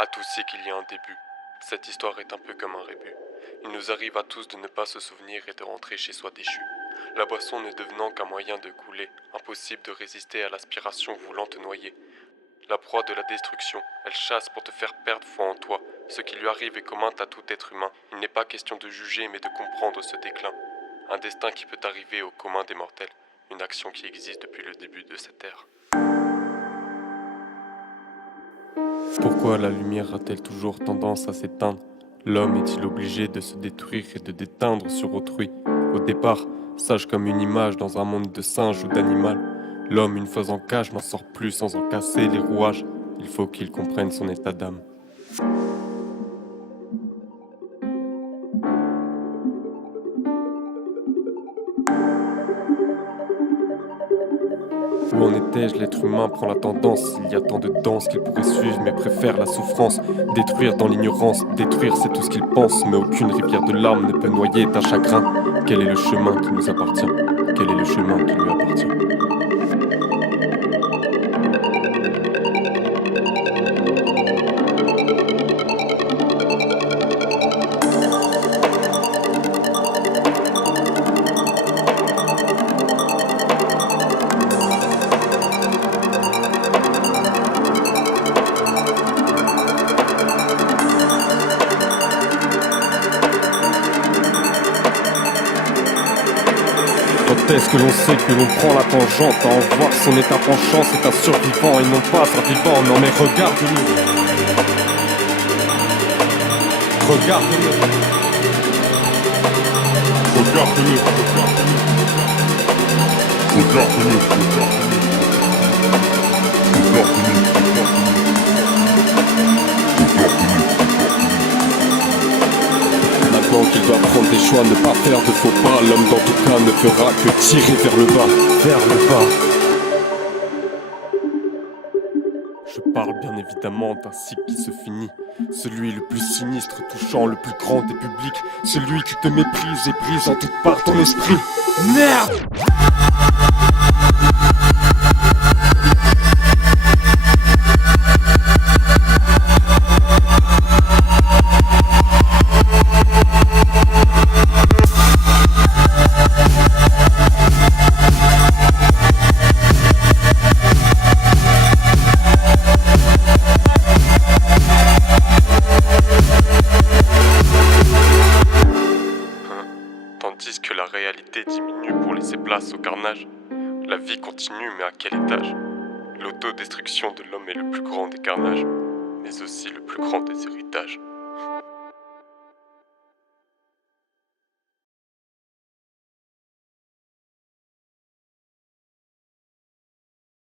À tous c'est qu'il y a un début. Cette histoire est un peu comme un rébut. Il nous arrive à tous de ne pas se souvenir et de rentrer chez soi déchu. La boisson ne devenant qu'un moyen de couler, impossible de résister à l'aspiration voulant te noyer. La proie de la destruction, elle chasse pour te faire perdre foi en toi. Ce qui lui arrive est commun à tout être humain. Il n'est pas question de juger mais de comprendre ce déclin. Un destin qui peut arriver au commun des mortels. Une action qui existe depuis le début de cette ère. Pourquoi la lumière a-t-elle toujours tendance à s'éteindre? L'homme est-il obligé de se détruire et de déteindre sur autrui? Au départ, sage comme une image dans un monde de singe ou d'animal. L'homme, une fois en cage, n'en sort plus sans en casser les rouages. Il faut qu'il comprenne son état d'âme. Où en étais-je? L'être humain prend la tendance. Il y a tant de danses qu'il pourrait suivre, mais préfère la souffrance. Détruire dans l'ignorance, détruire c'est tout ce qu'il pense. Mais aucune rivière de larmes ne peut noyer ta chagrin. Quel est le chemin qui nous appartient? Quel est le chemin qui lui appartient? Quand est-ce que l'on sait que l'on prend la tangente? À en voir son état penchant, c'est un survivant et non pas un vivant. Non mais regarde-le. Regarde-le. Regarde-le. Regarde-le. Maintenant qu'il doit prendre des choix, ne pas faire de faux pas, l'homme dans tout cas ne fera que tirer vers le bas. Vers le bas. Je parle bien évidemment d'un cycle qui se finit. Celui le plus sinistre, touchant le plus grand des publics. Celui qui te méprise et brise en toute part ton esprit. Merde! Tandis que la réalité diminue pour laisser place au carnage, la vie continue, mais à quel étage? L'autodestruction de l'homme est le plus grand des carnages, mais aussi le plus grand des héritages.